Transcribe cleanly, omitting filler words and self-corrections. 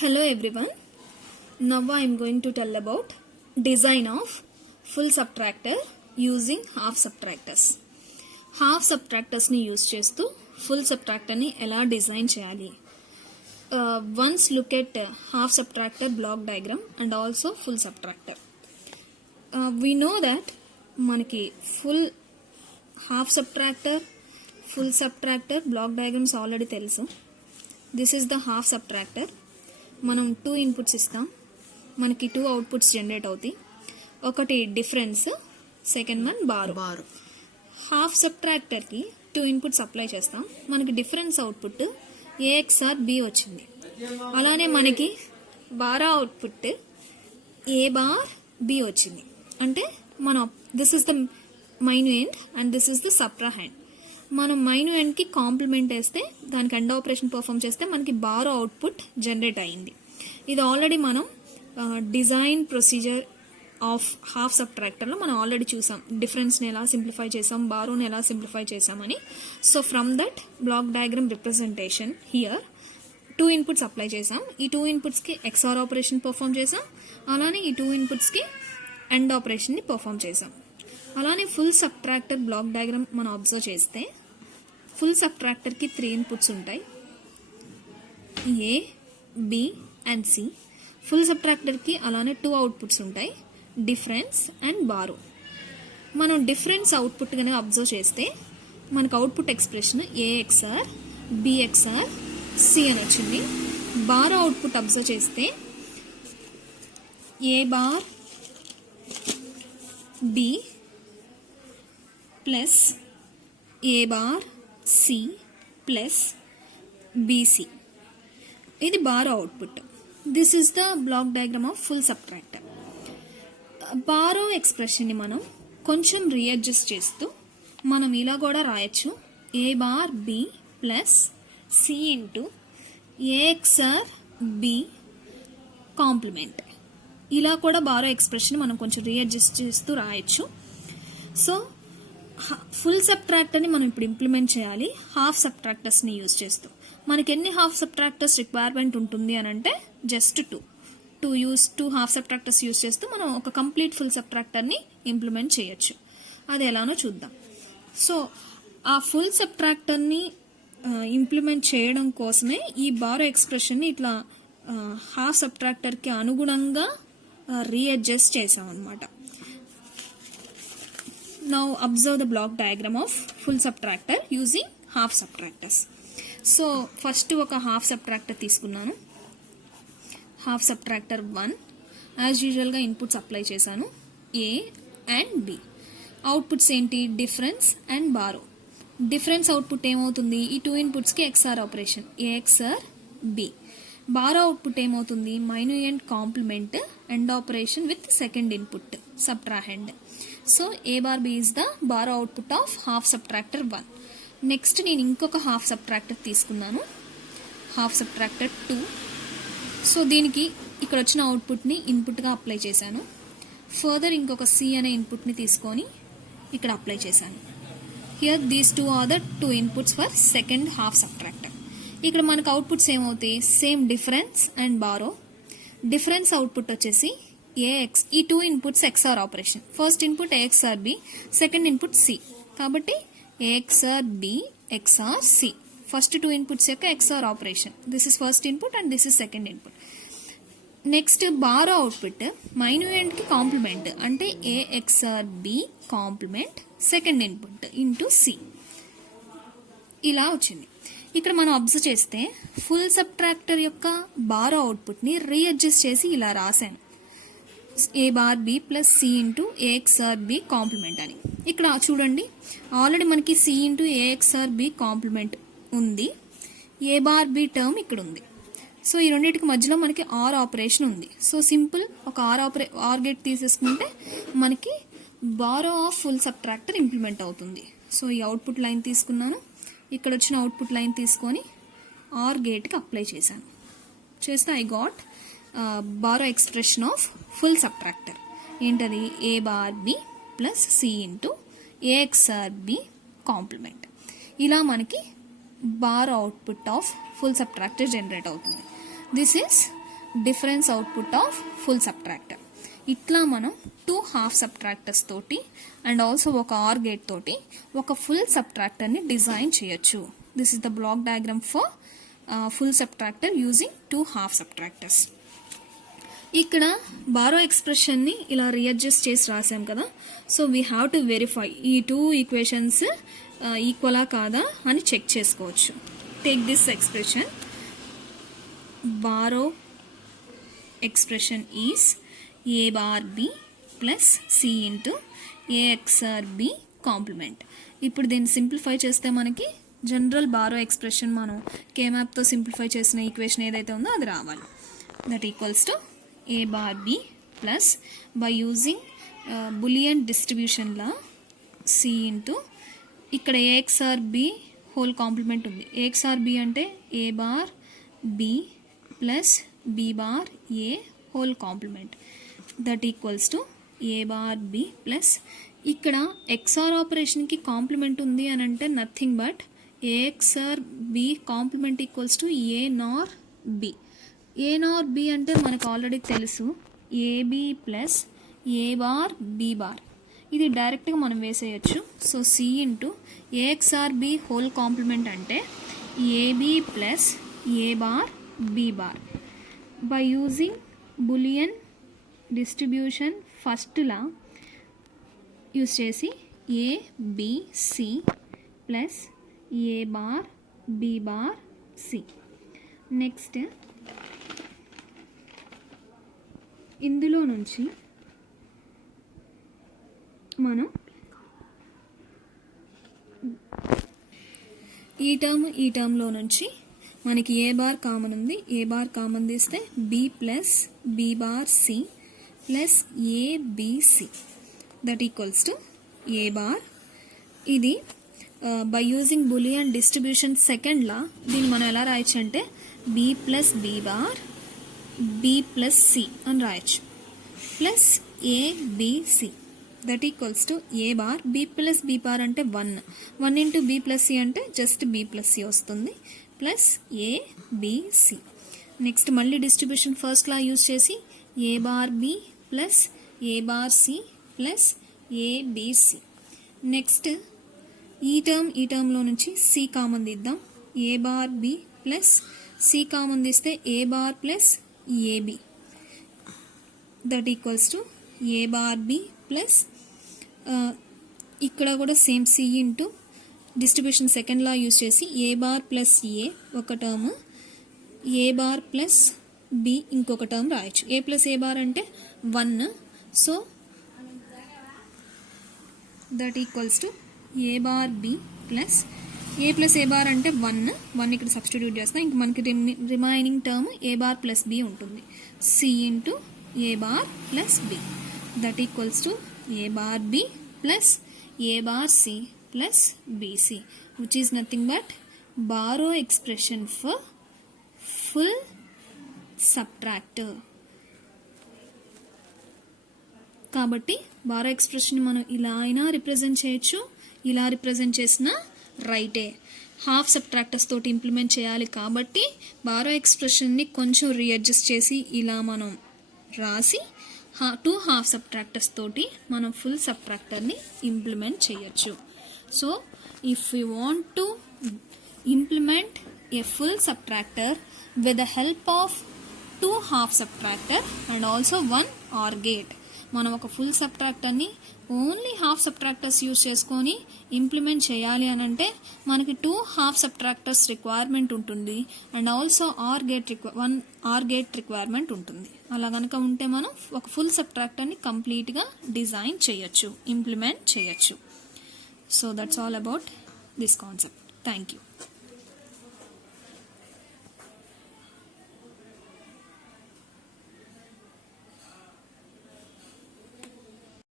Hello everyone. Now I am going to tell about design of full subtractor using half subtractors. Half subtractors ni use చేస్తూ full subtractor ni ఎలా design చేయాలి. Once look at half subtractor block diagram and also full subtractor. We know that మనకి full half subtractor, full subtractor block diagrams already తెలుసు. This is the half subtractor. మనం 2 inputs ఇస్తాం, మనకి 2 outputs generate అవుతాయి. ఒకటి difference, second one borrow. Half సబ్ట్రాక్టర్కి 2 inputs apply చేస్తాం, మనకి డిఫరెన్స్ అవుట్పుట్ ఏఎక్స్ఆర్ బి వచ్చింది. అలానే మనకి borrow output A bar B వచ్చింది. అంటే మనం this is the minuend and this is the subtrahend. మనం మైన్యూఎండ్కి కాంప్లిమెంట్ వేస్తే దానికి ఎండ్ ఆపరేషన్ పర్ఫామ్ చేస్తే మనకి బారో అవుట్పుట్ జనరేట్ అయ్యింది. ఇది ఆల్రెడీ మనం డిజైన్ ప్రొసీజర్ ఆఫ్ హాఫ్ సబ్ట్రాక్టర్లో మనం ఆల్రెడీ చూసాం. డిఫరెన్స్ని ఎలా సింప్లిఫై చేసాం, బారోని ఎలా సింప్లిఫై చేసామని. So from that block diagram representation here 2 inputs apply చేసాం. ఈ 2 ఇన్పుట్స్కి ఎక్స్ఆర్ ఆపరేషన్ పర్ఫామ్ చేసాం, అలానే ఈ 2 ఇన్పుట్స్కి ఎండ్ ఆపరేషన్ని పర్ఫామ్ చేసాం. అలానే ఫుల్ సబ్ట్రాక్టర్ బ్లాక్ డయాగ్రామ్ మనం అబ్జర్వ్ చేస్తే ఫుల్ సబ్ట్రాక్టర్కి 3 ఇన్పుట్స్ ఉంటాయి, A, B and C. Full సబ్ట్రాక్టర్కి అలానే 2 అవుట్పుట్స్ ఉంటాయి, డిఫరెన్స్ అండ్ బారో. మనం డిఫరెన్స్ అవుట్పుట్ కనుక అబ్జర్వ్ చేస్తే మనకు output expression A XOR B XOR C అని వచ్చింది. బారో అవుట్పుట్ అబ్జర్వ్ చేస్తే A bar B plus A bar C plus BC. ఇది borrow output. This is the block diagram of full subtractor. Borrow ఎక్స్ప్రెషన్ని మనం కొంచెం రీఅడ్జస్ట్ చేస్తూ మనం ఇలా కూడా రాయొచ్చు, A bar B plus C into A XOR B complement. ఇలా కూడా బారో ఎక్స్ప్రెషన్ మనం కొంచెం రీఅడ్జస్ట్ చేస్తూ రాయొచ్చు. సో ఫుల్ సబ్ట్రాక్టర్ని మనం ఇప్పుడు ఇంప్లిమెంట్ చేయాలి హాఫ్ సబ్ట్రాక్టర్స్ని యూజ్ చేస్తూ. మనకి ఎన్ని హాఫ్ సబ్ట్రాక్టర్స్ రిక్వైర్మెంట్ ఉంటుంది అని అంటే జస్ట్ 2 హాఫ్ సబ్ట్రాక్టర్స్ యూజ్ చేస్తూ మనం ఒక కంప్లీట్ ఫుల్ సబ్ట్రాక్టర్ని ఇంప్లిమెంట్ చేయొచ్చు. అది ఎలానో చూద్దాం. సో ఆ ఫుల్ సబ్ట్రాక్టర్ని ఇంప్లిమెంట్ చేయడం కోసమే ఈ బారో ఎక్స్ప్రెషన్ని ఇట్లా హాఫ్ సబ్ట్రాక్టర్కి అనుగుణంగా రీఅడ్జస్ట్ చేసాం అనమాట. Now observe the block diagram of full subtractor using half subtractors. So first ఒక half subtractor తీసుకున్నాను, half subtractor 1. యాజ్ యూజువల్గా ఇన్పుట్స్ అప్లై చేశాను, ఏ అండ్ బి. అవుట్పుట్స్ ఏంటి, difference and borrow. Difference output ఏమవుతుంది, ఈ 2 ఇన్పుట్స్కి XOR operation A XOR B. Borrow output ఏమవుతుంది, minuend complement and operation with second input subtrahend. So A bar B is the borrow output of half subtractor 1. Next నేను ఇంకొక half subtractor తీసుకున్నాను, half subtractor 2. So దీనికి ఇక్కడ వచ్చిన అవుట్పుట్ని ఇన్పుట్గా apply చేశాను. Further ఇంకొక సి అనే ఇన్పుట్ని తీసుకొని ఇక్కడ అప్లై చేశాను. Here these 2 are the 2 inputs for second half subtractor. ఇక్కడ మనకు అవుట్పుట్స్ ఏమవుతాయి, same difference and borrow. Difference output వచ్చేసి ఏఎక్స్, ఈ 2 inputs XOR operation. First input A XOR B, second input C. కాబట్టి A XOR B XOR C, first 2 inputs యొక్క XOR operation. This is first input and this is second input. Next borrow output మైన్యూఎండ్కి complement, అంటే A XOR B complement second input into C. ఇలా వచ్చింది. ఇక్కడ మనం observe చేస్తే full subtractor యొక్క borrow అవుట్పుట్ని రీఅడ్జస్ట్ చేసి ఇలా రాశాను, A bar B plus C into A XOR B complement అని. ఇక్కడ చూడండి, ఆల్రెడీ మనకి C into A XOR B complement ఉంది, ఏ బార్ బి టర్మ్ ఇక్కడ ఉంది. సో ఈ రెండింటికి మధ్యలో మనకి ఆర్ ఆపరేషన్ ఉంది. సో సింపుల్ ఒక ఆర్ గేట్ తీసేసుకుంటే మనకి borrow of full subtractor implement అవుతుంది. సో ఈ అవుట్పుట్ లైన్ తీసుకున్నాను, ఇక్కడ వచ్చిన అవుట్పుట్ లైన్ తీసుకొని ఆర్ గేట్కి అప్లై చేశాను. చేస్తే I got borrow expression of full subtractor. ఏంటది, A bar B plus C into A XOR B complement. ఇలా మనకి borrow output of full subtractor generate అవుతుంది. This is difference output of full subtractor. ఇట్లా మనం 2 half subtractors తోటి and also ఒక OR gate తోటి ఒక ఫుల్ సబ్ట్రాక్టర్ని డిజైన్ చేయొచ్చు. This is the block diagram for full subtractor using 2 half subtractors. ఇక్కడ బారో ఎక్స్ప్రెషన్ని ఇలా రీఅడ్జస్ట్ చేసి రాసాం కదా. So we have to verify ఈ 2 ఈక్వేషన్స్ ఈక్వలా కాదా అని చెక్ చేసుకోవచ్చు. Take this expression. Borrow expression is a bar b plus c into a XOR b complement. ఇప్పుడు దీన్ని సింప్లిఫై చేస్తే మనకి జనరల్ బారో ఎక్స్ప్రెషన్ మనం కేమ్యాప్తో సింప్లిఫై చేసిన ఈక్వేషన్ ఏదైతే ఉందో అది రావాలి. That equals to a bar b plus by using Boolean డిస్ట్రిబ్యూషన్లా c ఇంటూ ఇక్కడ a XOR b whole complement ఉంది. a XOR b అంటే a బార్ b plus b bar a whole complement. That equals to A bar B plus ఇక్కడ XOR ఆపరేషన్కి complement ఉంది అని అంటే nothing but A XOR B complement equals to A NOR B. A NOR B అంటే మనకు already తెలుసు AB plus A bar B bar. ఇది డైరెక్ట్గా మనం వేసేయచ్చు. So C into A XOR B whole complement అంటే AB plus A bar B bar. By using Boolean distribution ఫస్ట్లా use చేసి A B C plus A bar B bar C. Next ఇందులో నుంచి మనం ఈ టర్మ్లో నుంచి మనకి ఏ బార్ కామన్ ఉంది. ఏ బార్ కామన్ తీస్తే B plus B bar C plus ABC that equals to A bar. ఇది బై యూజింగ్ బులియన్ డిస్ట్రిబ్యూషన్ సెకండ్లా దీన్ని మనం ఎలా రాయొచ్చు అంటే B plus B bar B plus C అని రాయొచ్చు plus ABC that equals to A bar B plus B bar అంటే 1 ఇంటూ బి ప్లస్ సి అంటే జస్ట్ బి ప్లస్ సి వస్తుంది ప్లస్ ఏబిసి. నెక్స్ట్ మళ్ళీ డిస్ట్రిబ్యూషన్ ఫస్ట్లా యూజ్ చేసి A bar B plus A bar C plus ABC. Next ఈ టర్మ్లో నుంచి C common తీద్దాం. A bar B plus C common తీస్తే A bar plus AB that equals to A bar B plus ఇక్కడ కూడా same C into distribution సెకండ్లా use చేసి A bar plus A ఒక term A bar plus B ఇంకొక term రాయొచ్చు. A plus A bar అంటే 1. So that equals to A bar B plus A plus A bar అంటే 1 ఇక్కడ substitute చేస్తాం. ఇంక మనకి remaining term A bar plus B ఉంటుంది. C into A bar plus B that equals to A bar B plus A bar C plus BC which is nothing but borrow expression for full subtractor. కాబట్టి borrow expression మనం ఇలా అయినా represent చేయొచ్చు, ఇలా represent చేసిన రైటే. Half subtractors తోటి implement చేయాలి కాబట్టి బారో ఎక్స్ప్రెషన్ని కొంచెం రీఅడ్జస్ట్ చేసి ఇలా మనం రాసి 2 హాఫ్ సబ్ట్రాక్టర్స్ తోటి మనం ఫుల్ సబ్ట్రాక్టర్ని ఇంప్లిమెంట్ చేయొచ్చు. So if you want to implement A full subtractor with the help of 2 half subtractor and also 1 OR gate మనం ఒక ఫుల్ సబ్ట్రాక్టర్ని ఓన్లీ హాఫ్ సబ్ట్రాక్టర్స్ యూజ్ చేసుకొని ఇంప్లిమెంట్ చేయాలి అని అంటే మనకి 2 హాఫ్ సబ్ట్రాక్టర్స్ రిక్వైర్మెంట్ ఉంటుంది and also one OR gate requirement ఉంటుంది. అలా కనుక ఉంటే మనం ఒక ఫుల్ సబ్ట్రాక్టర్ని కంప్లీట్గా డిజైన్ చేయొచ్చు, ఇంప్లిమెంట్ చేయొచ్చు. So that's all about this concept. Thank you.